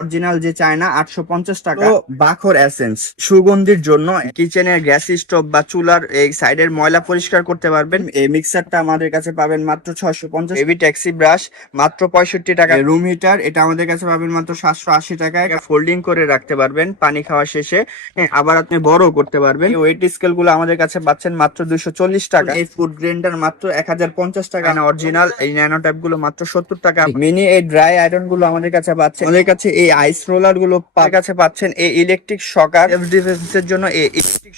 Original যে China আটশো পঞ্চাশ টাকা বাখর এসেন্স। সুগন্ধির জন্য কিচেনের গ্যাস স্টোভ বা চুলার এই সাইডের ময়লা পরিষ্কার করতে পারবেন। এই মিক্সারটা আমাদের কাছে পাবেন মাত্র ছয়শো পঞ্চাশ। হেভি ট্যাক্সি ব্রাশ মাত্র পঁয়ষট্টি টাকা। রুম হিটার এটা আমাদের কাছে পাবেন মাত্র সাতশো আশি টাকায়। ফোল্ডিং করে রাখতে পারবেন পানি খাওয়া শেষে। হ্যাঁ, আবার আপনি বড় করতে পারবেন। ওয়েট স্কেলগুলো আমাদের কাছে পাচ্ছেন মাত্র দুইশো চল্লিশ টাকা। এই ফুড গ্রাইন্ডার মাত্র এক হাজার পঞ্চাশ টাকা। অরিজিনাল এই ন্যানো ট্যাপগুলো মাত্র সত্তর টাকা। মিনি এই ড্রাই আয়রনগুলো আমাদের কাছে পাচ্ছেন। আমাদের কাছে এই আইস রোলারগুলো কাছে পাচ্ছেন এই ইলেকট্রিক শকার ডিফেন্স এর জন্য এই ইলেকট্রিক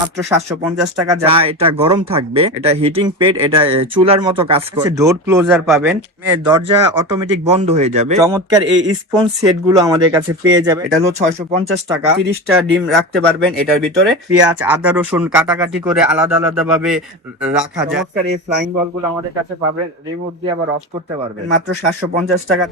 মাত্র সাতশো পঞ্চাশ টাকা যা এটা গরম থাকবে এটা হিটিং পেড এটা চুলার মতো কাজ করছে ডোর ক্লোজার পাবেন। দরজা অটোমেটিক বন্ধ হয়ে যাবে। চমৎকার এই স্পঞ্জ সেটগুলো আমাদের কাছে পেয়ে যাবে। এটা হলো ছয়শো পঞ্চাশ টাকা। তিরিশটা ডিম রাখতে পারবেন এটার ভিতরে। পেঁয়াজ আদা রসুন কাটাকাটি করে আলাদা আলাদা ভাবে রাখা যায়। চমৎকার এই ফ্লাইং বলগুলো আমাদের কাছে পাবেন। রিমোট দিয়ে আবার অফ করতে পারবেন। মাত্র সাতশো পঞ্চাশ টাকা।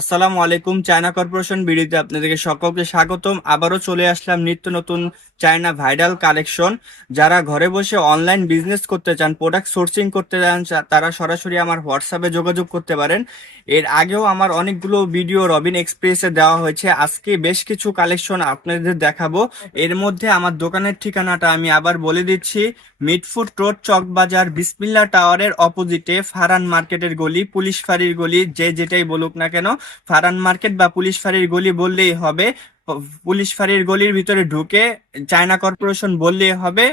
আসসালামু আলাইকুম, চায়না কর্পোরেশন বিডিতে আপনাদেরকে সকলকে স্বাগতম। আবারও চলে আসলাম নিত্য নতুন চায়না ভাইরাল কালেকশন। যারা ঘরে বসে অনলাইন বিজনেস করতে চান, প্রোডাক্ট সোর্সিং করতে চান তারা সরাসরি আমার হোয়াটসঅ্যাপে যোগাযোগ করতে পারেন। এর আগেও আমার অনেকগুলো ভিডিও রবিন এক্সপ্রেসে দেওয়া হয়েছে। আজকে বেশ কিছু কালেকশন আপনাদের দেখাবো। এর মধ্যে আমার দোকানের ঠিকানাটা আমি আবার বলে দিচ্ছি। মিটফুট রোড, চকবাজার, বিসমিল্লা টাওয়ারের অপোজিটে ফারান মার্কেটের গলি, পুলিশ ফাঁড়ির গলি, যে যেটাই বলুক না কেন। ফারান মার্কেট বা পুলিশ ফাঁড়ির গলি বললেই হবে। পুলিশ ফাঁড়ির গলির ভিতরে ঢুকে চায়না কর্পোরেশন বললেই হবে।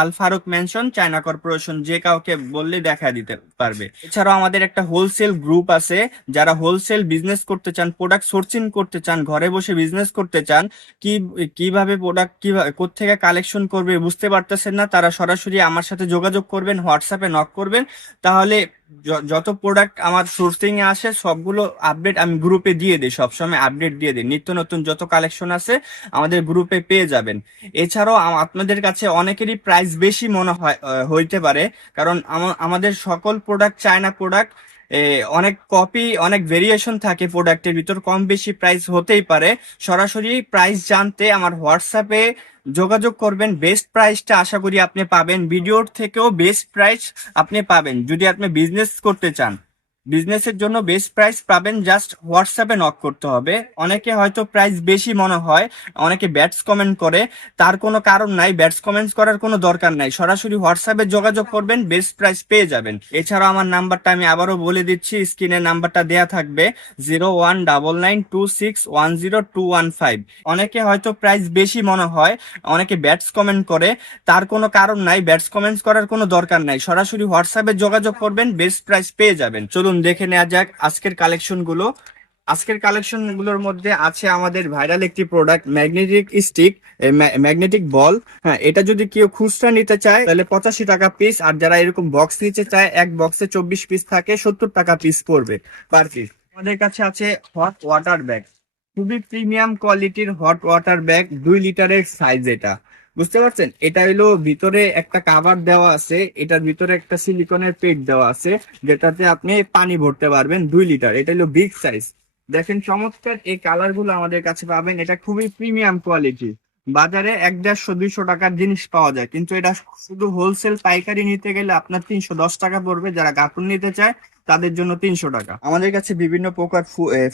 Al Faruk mansion China corporation যে কাউকে বললে দেখা দিতে পারবে। এছাড়াও আমাদের একটা হোলসেল গ্রুপ আছে। যারা হোলসেল বিজনেস করতে চান, প্রোডাক্ট সোর্সিং করতে চান, ঘরে বসে বিজনেস করতে চান, কি, কীভাবে প্রোডাক্ট কীভাবে কোথেকে কালেকশন করবে বুঝতে পারতেছেন না, তারা সরাসরি আমার সাথে যোগাযোগ করবেন, হোয়াটসঅ্যাপে নক করবেন। তাহলে যত প্রোডাক্ট আমার সোর্সিং এ আসে, সবগুলো আপডেট আমি গ্রুপে দিয়ে দিই, সবসময় আপডেট দিয়ে দিই। নিত্য নতুন যত কালেকশন আছে, আমাদের গ্রুপে পেয়ে যাবেন। এছাড়াও আপনাদের কাছে অনেকেরই প্রাইস বেশি মনে হয় হইতে পারে। কারণ আমাদের সকল প্রোডাক্ট চায়না প্রোডাক্ট অনেক কপি অনেক ভেরিয়েশন থাকে প্রোডাক্টের ভিতর, কম বেশি প্রাইস হতেই পারে। সরাসরি প্রাইস জানতে আমার হোয়াটসঅ্যাপে যোগাযোগ করবেন বেস্ট প্রাইসটা আশা করি আপনি পাবেন। ভিডিওর থেকেও বেস্ট প্রাইস আপনি পাবেন। যদি আপনি বিজনেস করতে চান বিজনেসের জন্য বেস্ট প্রাইস পাবেন জাস্ট হোয়াটসঅ্যাপে নক করতে হবে। অনেকে হয়তো প্রাইস বেশি মনে হয়, অনেকে ব্যাটস কমেন্ট করে, তার কোনো কারণ নাই ব্যাটস কমেন্টস করার কোনো দরকার নাই। সরাসরি হোয়াটসঅ্যাপে যোগাযোগ করবেন বেস্ট প্রাইস পেয়ে যাবেন। এছাড়াও আমার নাম্বারটা আমি আবারও বলে দিচ্ছি, স্ক্রিনে নাম্বারটা দেয়া থাকবে zero one double nine two six one zero two one five অনেকে হয়তো প্রাইস বেশি মনে হয়, অনেকে ব্যাটস কমেন্ট করে, তার কোনো কারণ নাই ব্যাটস কমেন্টস করার কোনো দরকার নাই। সরাসরি হোয়াটসঅ্যাপে যোগাযোগ করবেন বেস্ট প্রাইস পেয়ে যাবেন। চলুন দেখে নেওয়া যাক আজকের কালেকশনগুলো। আজকের কালেকশনগুলোর মধ্যে আছে আমাদের ভাইরাল একটি product magnetic stick magnetic ball হ্যাঁ এটা যদি কেউ খুচরা নিতে চায়, তাহলে পঁচাশি টাকা পিস আর যারা এরকম বক্স নিতে চায়, এক বক্সে চব্বিশ পিস থাকে, সত্তর টাকা পিস পড়বে পার পিস আমাদের কাছে আছে হট ওয়াটার ব্যাগ খুবই প্রিমিয়াম কোয়ালিটির হট ওয়াটার ব্যাগ দুই লিটারের সাইজ এটা। বুঝতে পারছেন? এটা হলো ভিতরে একটা কাভার দেওয়া আছে, এটার ভিতরে একটা সিলিকনের পেট দেওয়া আছে, যেটাতে আপনি পানি ভরতে পারবেন দুই লিটার এটা হলো বিগ সাইজ দেখেন চমৎকার এই কালারগুলো আমাদের কাছে পাবেন, এটা খুবই প্রিমিয়াম কোয়ালিটি বাজারে এক দেড়শো, দুইশো টাকার জিনিস পাওয়া যায়, কিন্তু এটা শুধু হোলসেল পাইকারি নিতে গেলে আপনার তিনশো দশ টাকা পড়বে, যারা কাপড় নিতে চায়, তাদের জন্য তিনশো টাকা। আমাদের কাছে বিভিন্ন প্রকার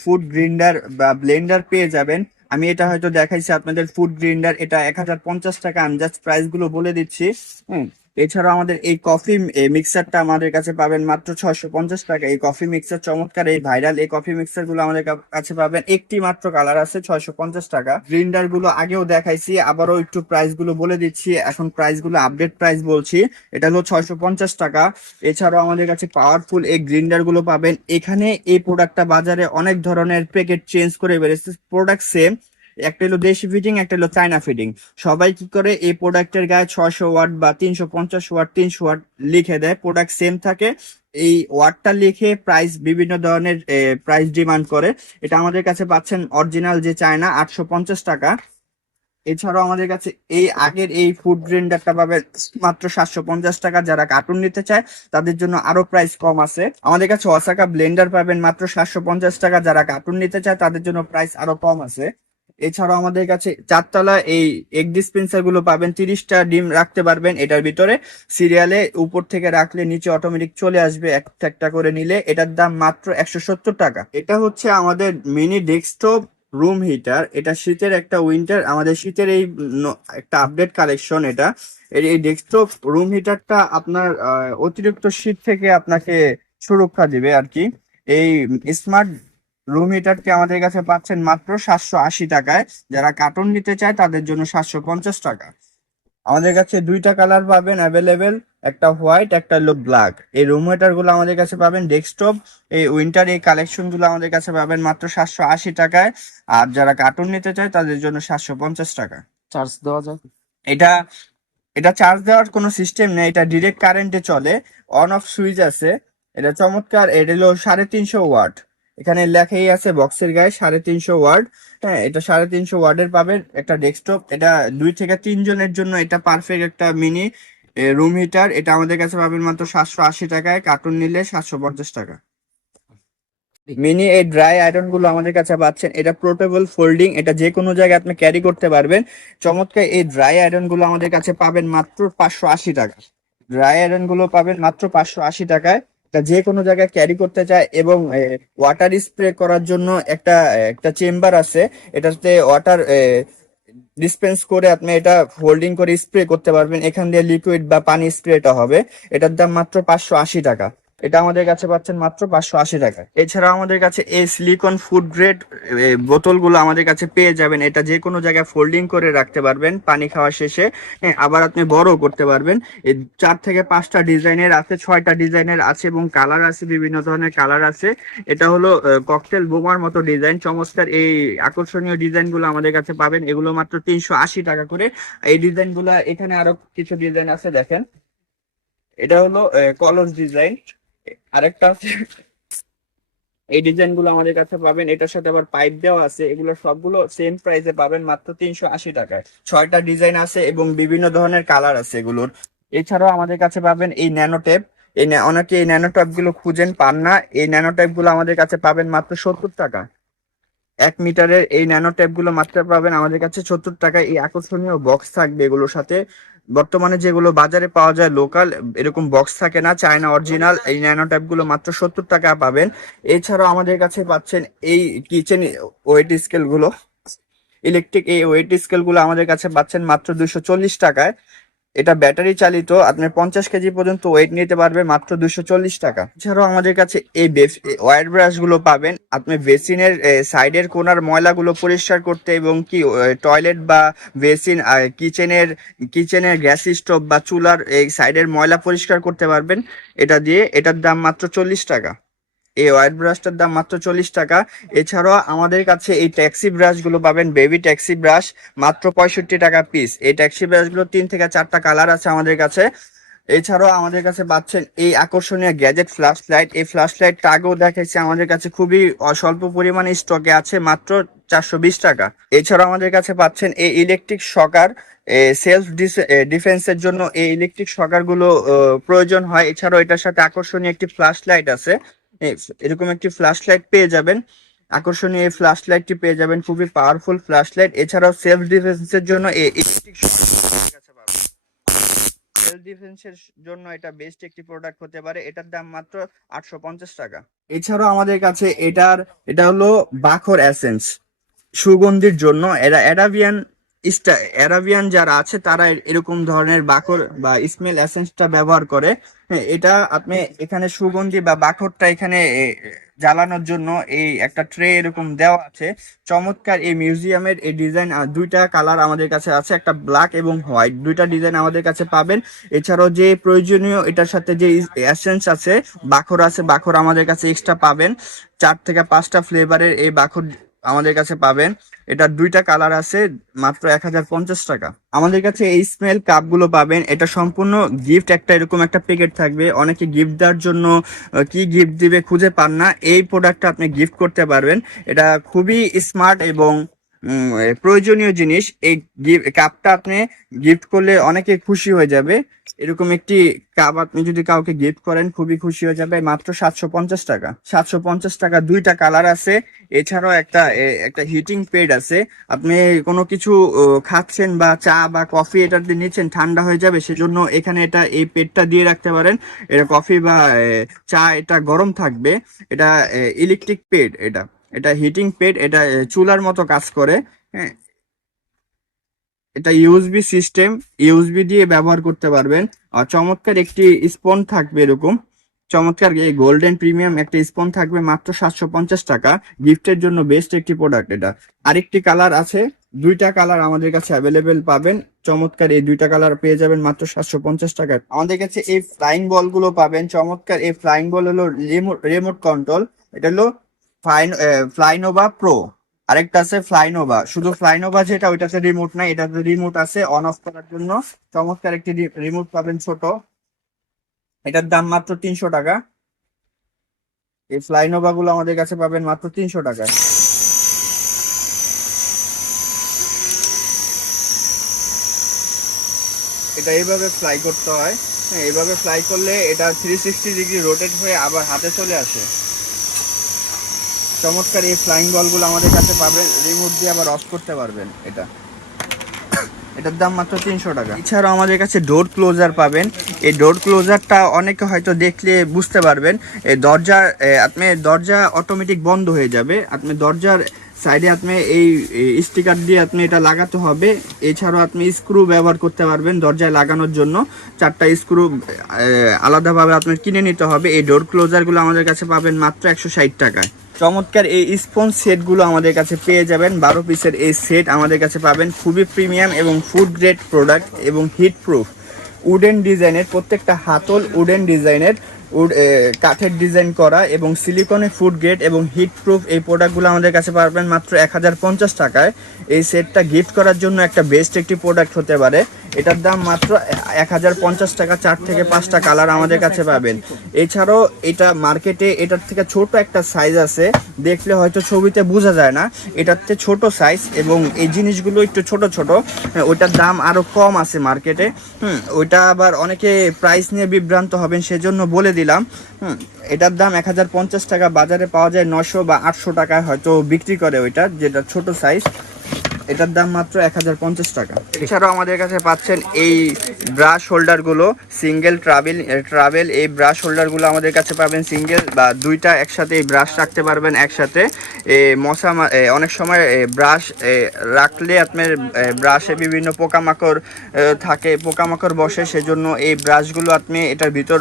ফুড গ্রিন্ডার বা ব্লেন্ডার পেয়ে যাবেন। আমি এটা হয়তো দেখাইছি আপনাদের ফুড গ্রিন্ডার এটা এক হাজার পঞ্চাশ টাকা, আমি জাস্ট প্রাইসগুলো বলে দিচ্ছি। হুম, এছাড়াও আমাদের এই কফি মিক্সারটা আমাদের কাছে পাবেন মাত্র ছয়শো পঞ্চাশ টাকা। এই কফি মিক্সার চমৎকার, এই ভাইরাল এই কফি মিক্সারগুলো আমাদের কাছে পাবেন। একটি মাত্র কালার আছে ছয়শো পঞ্চাশ টাকা। গ্রিন্ডারগুলো আগেও দেখাইছি, আবারও একটু প্রাইসগুলো বলে দিচ্ছি। এখন প্রাইসগুলো আপডেট প্রাইস বলছি, এটা হলো ছয়শো পঞ্চাশ টাকা। এছাড়াও আমাদের কাছে পাওয়ারফুল এই গ্রিন্ডারগুলো পাবেন। এখানে এই প্রোডাক্টটা বাজারে অনেক ধরনের প্যাকেট চেঞ্জ করে বেড়েছে। প্রোডাক্ট সেম একটা হলো দেশি ফিটিং একটা হলো চায়না ফিটিং সবাই কি করে? এই প্রোডাক্টের গায়ে ছয়শো ওয়াট বা তিনশো পঞ্চাশ ওয়াট, তিনশো ওয়াট লিখে দেয়। প্রোডাক্ট সেম থাকে। এই ওয়াটটা লিখে প্রাইস বিভিন্ন ধরনের প্রাইস ডিমান্ড করে। এটা আমাদের কাছে পাচ্ছেন অরিজিনাল যে চায়না আটশো পঞ্চাশ টাকা। এছাড়াও আমাদের কাছে এই আগের এই ফুড গ্রাইন্ডারটা পাবে মাত্র সাতশো পঞ্চাশ টাকা। যারা কার্টুন নিতে চায়, তাদের জন্য আরও প্রাইস কম আছে। আমাদের কাছে অসাকা ব্লেন্ডার পাবেন মাত্র সাতশো পঞ্চাশ টাকা। যারা কার্টুন নিতে চায়, তাদের জন্য প্রাইস আরও কম আছে। এছাড়াও আমাদের কাছে চারতলা এই এগ ডিসপেন্সারগুলো পাবেন, তিরিশটা ডিম রাখতে পারবেন এটার ভিতরে। সিরিয়ালে উপর থেকে রাখলে নিচে অটোমেটিক চলে আসবে, একটা একটা করে নিলে। এটার দাম মাত্র একশো সত্তর টাকা। এটা হচ্ছে আমাদের মিনি ডেস্কটপ রুম হিটার এটা শীতের একটা উইন্টার আমাদের শীতের এই একটা আপডেট কালেকশন এটা। এই ডেস্কটপ রুম হিটারটা আপনার অতিরিক্ত শীত থেকে আপনাকে সুরক্ষা দিবে আর কি। এই স্মার্ট রুম হিটারটি আমাদের কাছে পাচ্ছেন মাত্র সাতশো আশি টাকায়। যারা কার্টুন নিতে চায় তাদের জন্য সাতশো পঞ্চাশ টাকা। আমাদের কাছে দুইটা কালার পাবেন অ্যাভেলেবেল একটা হোয়াইট একটা হলো ব্ল্যাক এই রুম হিটারগুলো আমাদের কাছে পাবেন ডেস্কটপ এই উইন্টার এই কালেকশনগুলো আমাদের কাছে পাবেন মাত্র সাতশো আশি টাকায়। আর যারা কার্টুন নিতে চায় তাদের জন্য সাতশো পঞ্চাশ টাকা। চার্জ দেওয়া যায়। এটা এটা চার্জ দেওয়ার কোনো সিস্টেম নেই এটা ডিরেক্ট কারেন্টে চলে। অন অফ সুইচ আছে। এটা চমৎকার এটা হলো সাড়ে তিনশো ওয়াট এখানে লেখাই আছে বক্সের গায়ে সাড়ে তিনশো ওয়ার্ড। হ্যাঁ এটা সাড়ে তিনশো ওয়ার্ডের পাবেন একটা ডেস্কটপ। এটা দুই থেকে তিনজনের জন্য এটা পারফেক্ট একটা মিনি রুম হিটার এটা আমাদের কাছে পাবেন মাত্র সাতশো আশি টাকায়। কার্টুন নিলে সাতশো পঞ্চাশ টাকা। মিনি এই ড্রাই আয়রনগুলো আমাদের কাছে পাচ্ছেন। এটা পোর্টেবল ফোল্ডিং এটা যে কোনো জায়গায় আপনি ক্যারি করতে পারবেন। চমৎকার এই ড্রাই আয়রনগুলো আমাদের কাছে পাবেন মাত্র পাঁচশো আশি টাকা। ড্রাই আয়রনগুলো পাবেন মাত্র পাঁচশো আশি টাকায়। এটা যে কোনো জায়গায় ক্যারি করতে চায় এবং ওয়াটার স্প্রে করার জন্য একটা একটা চেম্বার আছে। এটাতে ওয়াটার ডিসপেন্স করে আপনি এটা হোল্ডিং করে স্প্রে করতে পারবেন। এখান দিয়ে লিকুইড বা পানি স্প্রেটা হবে। এটার দাম মাত্র পাঁচশো আশি টাকা। এটা আমাদের কাছে পাচ্ছেন মাত্র পাঁচশো আশি টাকা। এছাড়া আমাদের কাছে এই সিলিকন ফুড গ্রেড বোতলগুলো আমাদের কাছে পেয়ে যাবেন। এটা যে কোনো জায়গায় ফোল্ডিং করে রাখতে পারবেন পানি খাওয়া শেষে। হ্যাঁ, আবার আপনি বড় করতে পারবেন। এই চার থেকে পাঁচটা ডিজাইনের আছে ছয়টা ডিজাইনের আছে এবং কালার আছে বিভিন্ন ধরনের কালার আছে। এটা হলো ককটেল বোমার মতো ডিজাইন চমৎকার। এই আকর্ষণীয় ডিজাইনগুলো আমাদের কাছে পাবেন। এগুলো মাত্র তিনশো আশি টাকা করে। এই ডিজাইনগুলো এখানে আরও কিছু ডিজাইন আছে দেখেন। এটা হলো কলস ডিজাইন। আরেকটা আছে। এই ডিজাইনগুলো আমাদের কাছে পাবেন। এটার সাথে আবার পাইপ দেওয়া আছে। এগুলো সবগুলো সেম প্রাইসে পাবেন মাত্র তিনশো আশি টাকায়। ছয়টা ডিজাইন আছে এবং বিভিন্ন ধরনের কালার আছে এগুলোর। এছাড়াও আমাদের কাছে পাবেন এই ন্যানো টেপ এই অনেকে এই ন্যানো গুলো খুঁজেন, পান না। এই ন্যানো গুলো আমাদের কাছে পাবেন মাত্র সত্তর টাকা। এক মিটারের এই ন্যানো টেপগুলো মাত্র পাবেন আমাদের কাছে সত্তর টাকায়। এই আকর্ষণীয় বক্স থাকবে এগুলোর সাথে। বর্তমানে যেগুলো বাজারে পাওয়া যায় লোকাল এরকম বক্স থাকে না চায়না অরিজিনাল এই ন্যানো ট্যাপগুলো মাত্র সত্তর টাকা পাবেন। এছাড়াও আমাদের কাছে পাচ্ছেন এই কিচেন ওয়েট স্কেলগুলো। ইলেকট্রিক এই ওয়েট স্কেলগুলো আমাদের কাছে পাচ্ছেন মাত্র দুশো চল্লিশ টাকায়। এটা ব্যাটারি চালিত আপনি পঞ্চাশ কেজি পর্যন্ত ওয়েট নিতে পারবে মাত্র দুশো চল্লিশ টাকা। এছাড়াও আমাদের কাছে এই ওয়ার ব্রাশগুলো পাবেন। আপনি বেসিনের সাইডের কোনার ময়লাগুলো পরিষ্কার করতে এবং কি টয়লেট বা বেসিন কিচেনের কিচেনের গ্যাস স্টোভ বা চুলার এই সাইডের ময়লা পরিষ্কার করতে পারবেন। এটা দিয়ে এটার দাম মাত্র চল্লিশ টাকা। এই হোয়াইট ব্রাশটার দাম মাত্র চল্লিশ টাকা। এছাড়াও আমাদের কাছে এই ট্যাক্সি ব্রাশগুলো পাবেন বেবি ট্যাক্সি ব্রাশ মাত্র পঁয়ষট্টি টাকা পিস এই ট্যাক্সি ব্রাশগুলো তিন থেকে চারটা কালার আছে আমাদের কাছে। এছাড়াও আমাদের কাছে পাচ্ছেন এই আকর্ষণীয় গ্যাজেট ফ্ল্যাশ লাইট এই ফ্ল্যাশ লাইটটা আগেও দেখাচ্ছি আমাদের কাছে খুবই অ- স্বল্প পরিমাণে স্টকে আছে মাত্র চারশো বিশ টাকা। এছাড়াও আমাদের কাছে পাচ্ছেন এই ইলেকট্রিক শকার সেলফ ডিফেন্সের জন্য এই ইলেকট্রিক শকারগুলো আহ, প্রয়োজন হয়। এছাড়াও এটার সাথে আকর্ষণীয় একটি ফ্ল্যাশ লাইট আছে। এরকম একটি ফ্ল্যাশ লাইট পেয়ে যাবেন। আকর্ষণীয় এই ফ্ল্যাশ লাইটটি পেয়ে যাবেন। খুবই পাওয়ারফুল ফ্ল্যাশ লাইট এছাড়াও সেলফ ডিফেন্সের জন্য এই সেলফ ডিফেন্সের জন্য এটা বেস্ট একটি প্রোডাক্ট হতে পারে। এটার দাম মাত্র আটশো পঞ্চাশ টাকা। এছাড়াও আমাদের কাছে এটার, এটা হলো বাখর এসেন্স সুগন্ধির জন্য। এরা অ্যারাবিয়ান ইস্টা অ্যারাবিয়ান যারা আছে তারা এরকম ধরনের বাকর বা স্মেল এসেন্সটা ব্যবহার করে। হ্যাঁ, এটা আপনি এখানে সুগন্ধি বা বাখরটা এখানে জ্বালানোর জন্য এই একটা ট্রে এরকম দেওয়া আছে। চমৎকার এই মিউজিয়ামের এই ডিজাইন দুইটা কালার আমাদের কাছে আছে একটা ব্ল্যাক এবং হোয়াইট। দুইটা ডিজাইন আমাদের কাছে পাবেন। এছাড়াও যে প্রয়োজনীয় এটার সাথে যে এসেন্স আছে বাখর আছে বাখর আমাদের কাছে এক্সট্রা পাবেন। চার থেকে পাঁচটা ফ্লেভারের এই বাখর আমাদের কাছে পাবেন। এটা দুইটা কালার আছে, মাত্র এক হাজার পঞ্চাশ টাকা। আমাদের কাছে এই স্মেল কাপগুলো পাবেন। এটা সম্পূর্ণ গিফট একটা এরকম একটা প্যাকেট থাকবে। অনেকে গিফট দেওয়ার জন্য কি গিফট দিবে খুঁজে পান না। এই প্রোডাক্টটা আপনি গিফট করতে পারবেন। এটা খুবই স্মার্ট এবং প্রয়োজনীয় জিনিস। এই কাপটা আপনি গিফট করলে অনেকে খুশি হয়ে যাবে। এরকম একটি কাপ আপনি যদি কাউকে গিফট করেন, খুবই খুশি হয়ে যাবে। মাত্র সাতশো পঞ্চাশ টাকা। সাতশো পঞ্চাশ টাকা দুইটা কালার আছে। এছাড়াও একটা একটা হিটিং পেড আছে। আপনি কোনো কিছু খাচ্ছেন বা চা বা কফি এটা দিয়ে নিচ্ছেন, ঠান্ডা হয়ে যাবে, সেজন্য এখানে এটা, এই পেডটা দিয়ে রাখতে পারেন। এটা কফি বা চা, এটা গরম থাকবে। এটা ইলেকট্রিক পেড এটা। এটা হিটিং পেড এটা চুলার মতো কাজ করে। হ্যাঁ এটা ইউএসবি সিস্টেম ইউএসবি দিয়ে ব্যবহার করতে পারবেন। আর চমৎকার একটি স্পন থাকবে এরকম। চমৎকার এই গোল্ডেন প্রিমিয়াম একটা স্পন থাকবে মাত্র সাতশো পঞ্চাশ টাকা। গিফটের জন্য বেস্ট একটি প্রোডাক্ট এটা। আরেকটি কালার আছে, দুইটা কালার আমাদের কাছে অ্যাভেলেবেল পাবেন। চমৎকার এই দুইটা কালার পেয়ে যাবেন মাত্র সাতশো পঞ্চাশ টাকায়। আমাদের কাছে এই ফ্লাইং বলগুলো পাবেন। চমৎকার এই ফ্লাইং বল হলো রিমোট রিমোট কন্ট্রোল এটা হলো ফাইন ফ্লাইনোভা প্রো আরেকটা আছে ফ্লাইনোভা। শুধু ফ্লাইনোভা যেটা, ওইটাতে রিমোট নাই, এটাতে রিমোট আছে অন অফ করার জন্য। চমৎকার একটি রিমোট পাবেন ছোট। এটার দাম মাত্র তিনশো টাকা। এই ফ্লাইনোভা গুলো আমাদের কাছে পাবেন মাত্র তিনশো টাকা। এটা এইভাবে ফ্লাই করতে হয়। হ্যাঁ এইভাবে ফ্লাই করলে এটা থ্রি সিক্সটি ডিগ্রি রোটেট হয়ে আবার হাতে চলে আসে। চমৎকার এই ফ্লাইং বলগুলো আমাদের কাছে পাবেন রিমোট দিয়ে আবার অফ করতে পারবেন এটা। এটার দাম মাত্র তিনশো টাকা। এছাড়াও আমাদের কাছে ডোর ক্লোজার পাবেন। এই ডোর ক্লোজারটা অনেকে হয়তো দেখলে বুঝতে পারবেন। এই দরজার আপনি দরজা অটোমেটিক বন্ধ হয়ে যাবে। আপনি দরজার সাইডে আপনি এই স্টিকার দিয়ে আপনি এটা লাগাতে হবে। এছাড়াও আপনি স্ক্রু ব্যবহার করতে পারবেন দরজায় লাগানোর জন্য। চারটা স্ক্রু আলাদাভাবে আপনার কিনে নিতে হবে। এই ডোর ক্লোজারগুলো আমাদের কাছে পাবেন মাত্র একশো ষাট টাকায়। চমৎকার এই স্পন সেটগুলো আমাদের কাছে পেয়ে যাবেন। বারো পিসের এই সেট আমাদের কাছে পাবেন। খুবই প্রিমিয়াম এবং ফুড গ্রেড প্রোডাক্ট এবং হিট প্রুফ উডেন ডিজাইনের প্রত্যেকটা হাতল উডেন ডিজাইনের, উড কাঠের ডিজাইন করা এবং সিলিকনে ফুড গ্রেড এবং হিট প্রুফ এই প্রোডাক্টগুলো আমাদের কাছে পাবেন মাত্র এক হাজার পঞ্চাশ টাকায়। এই সেটটা গিফট করার জন্য একটা বেস্ট একটি প্রোডাক্ট হতে পারে। এটার দাম মাত্র এক হাজার পঞ্চাশ টাকা চার থেকে পাঁচটা কালার আমাদের কাছে পাবেন। এছাড়াও এটা মার্কেটে এটার থেকে ছোট একটা সাইজ আছে দেখলে হয়তো ছবিতে বোঝা যায় না। থেকে ছোট সাইজ এবং এই জিনিসগুলো একটু ছোট ছোট হ্যাঁ, ওইটার দাম আরও কম আছে মার্কেটে। হুম ওইটা আবার অনেকে প্রাইস নিয়ে বিভ্রান্ত হবেন সেজন্য বলে দিলাম। হুম এটার দাম এক হাজার পঞ্চাশ টাকা বাজারে পাওয়া যায় নশো বা আটশো টাকায় হয়তো বিক্রি করে ওইটা যেটা ছোট সাইজ এটার দাম মাত্র এক হাজার পঞ্চাশ টাকা। এছাড়াও আমাদের কাছে পাচ্ছেন এই ব্রাশ হোল্ডারগুলো, সিঙ্গেল ট্রাভেল ট্রাভেল, এই ব্রাশ হোল্ডারগুলো আমাদের কাছে পাবেন সিঙ্গেল বা দুইটা একসাথে এই ব্রাশ রাখতে পারবেন একসাথে। মশা অনেক সময় ব্রাশ রাখলে আপনার ব্রাশে বিভিন্ন পোকামাকড় থাকে, পোকামাকড় বসে, সেজন্য এই ব্রাশগুলো আপনি এটার ভিতর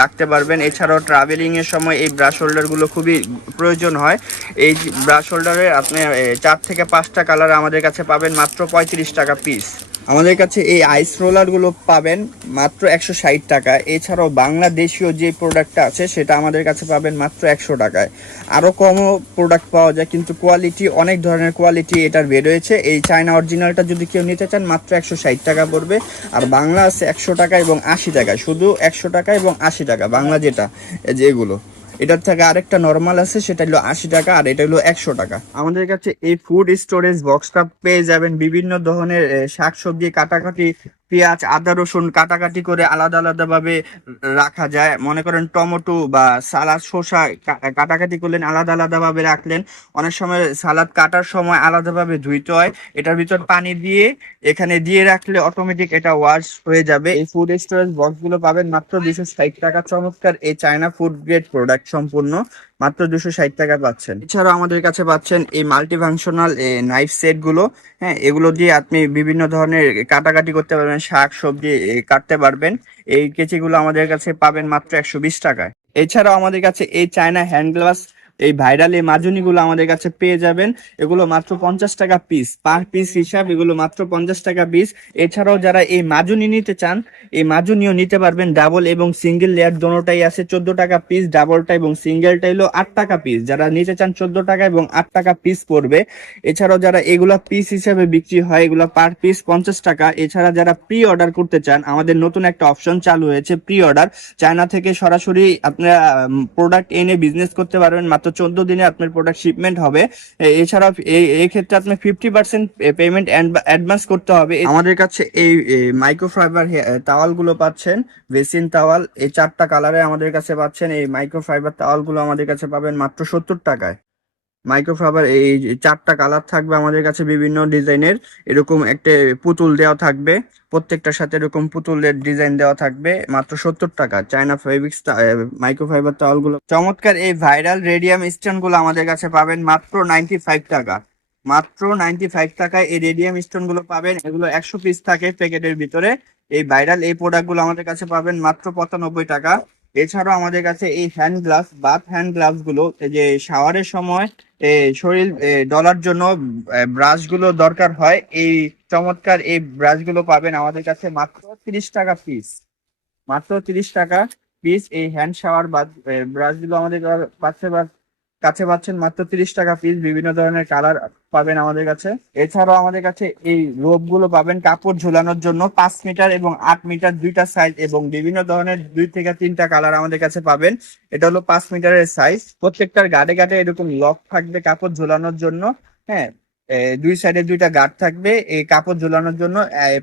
রাখতে পারবেন। এছাড়াও ট্রাভেলিংয়ের সময় এই ব্রাশ হোল্ডারগুলো খুবই প্রয়োজন হয়। এই ব্রাশ হোল্ডারে আপনি চার থেকে পাঁচটা কালার আমাদের কাছে পাবেন মাত্র পঁয়ত্রিশ টাকা পিস আমাদের কাছে এই আইস রোলারগুলো পাবেন মাত্র একশো ষাট টাকা। এছাড়াও বাংলাদেশীয় যে প্রোডাক্টটা আছে, সেটা আমাদের কাছে পাবেন মাত্র একশো টাকায়। আরও কমও প্রোডাক্ট পাওয়া যায়, কিন্তু কোয়ালিটি অনেক ধরনের কোয়ালিটি এটার বের হয়েছে। এই চায়না অরিজিনালটা যদি কেউ নিতে চান, মাত্র একশো ষাট টাকা পড়বে। আর বাংলা আছে একশো টাকা এবং আশি টাকা শুধু একশো টাকা এবং আশি টাকা, বাংলা যেটা, এই যে এগুলো। এটার থেকে আরেকটা নর্মাল আছে, সেটা হলো আশি টাকা আর এটা হলো একশো টাকা। আমাদের কাছে এই ফুড স্টোরেজ বক্সটা পেয়ে যাবেন বিভিন্ন ধরনের শাক সবজি কাটাকাটি পেঁয়াজ, আদা, রসুন কাটাকাটি করে আলাদা আলাদা ভাবে রাখা যায়। মনে করেন টমেটো বা সালাদ, শসা কাটাকাটি করলেন আলাদা আলাদা ভাবে রাখলেন। অনেক সময় সালাদ কাটার সময় আলাদাভাবে ধুইতে হয়। এটার ভিতর পানি দিয়ে এখানে দিয়ে রাখলে অটোমেটিক এটা ওয়াশ হয়ে যাবে। এই ফুড স্টোরেজ বক্সগুলো পাবেন মাত্র দুশো ষাট টাকা। চমৎকার এই চায়না ফুড গ্রেড প্রোডাক্ট সম্পূর্ণ। মাত্র দুশো ষাট টাকা পাচ্ছেন। এছাড়াও আমাদের কাছে পাচ্ছেন এই মাল্টি ফাংশনাল নাইফ সেটগুলো হ্যাঁ এগুলো দিয়ে আপনি বিভিন্ন ধরনের কাটাকাটি করতে পারবেন, শাক, সবজি কাটতে পারবেন। এই কেচিগুলো আমাদের কাছে পাবেন মাত্র একশো বিশ টাকায়। এছাড়াও আমাদের কাছে এই চায়না হ্যান্ড গ্লাস এই ভাইরাল এই মাজুনিগুলো আমাদের কাছে পেয়ে যাবেন। এগুলো মাত্র পঞ্চাশ টাকা পিস পার পিস হিসাব এগুলো মাত্র পঞ্চাশ টাকা পিস এছাড়াও যারা এই মাজুনি নিতে চান, এই মাজুনিও নিতে পারবেন ডাবল এবং সিঙ্গেল লেয়ার দোনোটাই আছে। চোদ্দ টাকা পিস ডাবলটা এবং সিঙ্গেলটা হলো আট টাকা পিস যারা নিতে চান চোদ্দ টাকা এবং আট টাকা পিস পড়বে। এছাড়াও যারা এগুলো পিস হিসাবে বিক্রি হয়, এগুলো পার পিস পঞ্চাশ টাকা। এছাড়া যারা প্রি অর্ডার করতে চান, আমাদের নতুন একটা অপশন চালু হয়েছে প্রি অর্ডার চায়না থেকে সরাসরি আপনারা প্রোডাক্ট এনে বিজনেস করতে পারবেন মাত্র চোদ্দ দিনে আপনার প্রোডাক্ট শিপমেন্ট হবে। এছাড়া এই ক্ষেত্রে আপনি ফিফটি পার্সেন্ট পেমেন্ট অ্যাডভান্স করতে হবে। আমাদের কাছে এই মাইক্রোফাইবার টাওয়ালগুলো পাচ্ছেন, বেসিন টাওয়াল এই চারটা কালারে আমাদের কাছে পাচ্ছেন। এই মাইক্রোফাইবার টাওয়ালগুলো আমাদের কাছে পাবেন মাত্র সত্তর টাকায়। মাইক্রোফাইবার এই চারটা কালার থাকবে আমাদের কাছে বিভিন্ন ডিজাইনের। এরকম একটা পুতুল দেওয়া থাকবে। প্রত্যেকটার সাথে এরকম পুতুলের ডিজাইন দেওয়া থাকবে। মাত্র সত্তর টাকা। চায়না ফেব্রিক্স মাইক্রোফাইবার টাওয়ালগুলো চমৎকার এই ভাইরাল রেডিয়াম স্টোনগুলো আমাদের কাছে পাবেন মাত্র নাইনটি ফাইভ টাকা। মাত্র নাইনটি ফাইভ টাকায় এই রেডিয়াম স্টোনগুলো পাবেন। এগুলো একশো পিস থাকে প্যাকেটের ভিতরে। এই ভাইরাল এই প্রোডাক্টগুলো আমাদের কাছে পাবেন মাত্র পঁচানব্বই টাকা। এছাড়াও আমাদের কাছে এই হ্যান্ড গ্লাভস বাথ হ্যান্ড গ্লাভসগুলো যে শাওয়ারের সময় শরীর ডলার জন্য ব্রাশগুলো দরকার হয়। এই চমৎকার এই ব্রাশগুলো পাবেন আমাদের কাছে মাত্র তিরিশ টাকা পিস মাত্র তিরিশ টাকা পিস এই হ্যান্ড শাওয়ার ব্রাশগুলো ব্রাশ আমাদের কাছে কাছে পাচ্ছেন মাত্র তিরিশ টাকা পিস বিভিন্ন ধরনের কালার পাবেন আমাদের কাছে। এছাড়াও আমাদের কাছে এই রোপগুলো পাবেন কাপড় ঝুলানোর জন্য পাঁচ মিটার এবং আট মিটার দুইটা সাইজ এবং বিভিন্ন ধরনের দুই থেকে তিনটা কালার আমাদের কাছে পাবেন। এটা হলো পাঁচ মিটারের সাইজ প্রত্যেকটার গাড়ে গাড়ে এরকম লক থাকবে কাপড় ঝোলানোর জন্য। হ্যাঁ দুই সাইডে দুইটা গার্ড থাকবে এই কাপড় ঝোলানোর জন্য।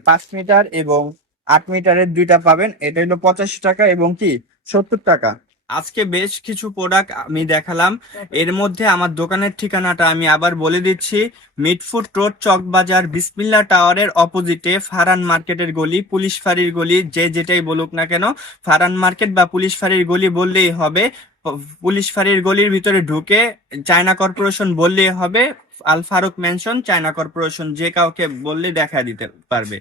পাঁচ মিটার এবং আট মিটারের দুইটা পাবেন। এটা হলো পঁচাশি টাকা এবং কি? সত্তর টাকা। আজকে বেশ কিছু প্রোডাক্ট আমি দেখালাম। এর মধ্যে আমার দোকানের ঠিকানাটা আমি আবার বলে দিচ্ছি। মিটফুট রোড চকবাজার বিসমিল্লা টাওয়ারের অপোজিটে ফারান মার্কেটের গলি পুলিশ ফাঁড়ির গলি যে যেটাই বলুক না কেন। ফারান মার্কেট বা পুলিশ ফাঁড়ির গলি বললেই হবে। পুলিশ ফাঁড়ির গলির ভিতরে ঢুকে চায়না কর্পোরেশন বললেই হবে। Al Faruk mansion China corporation যে কাউকে বললে দেখা দিতে পারবে।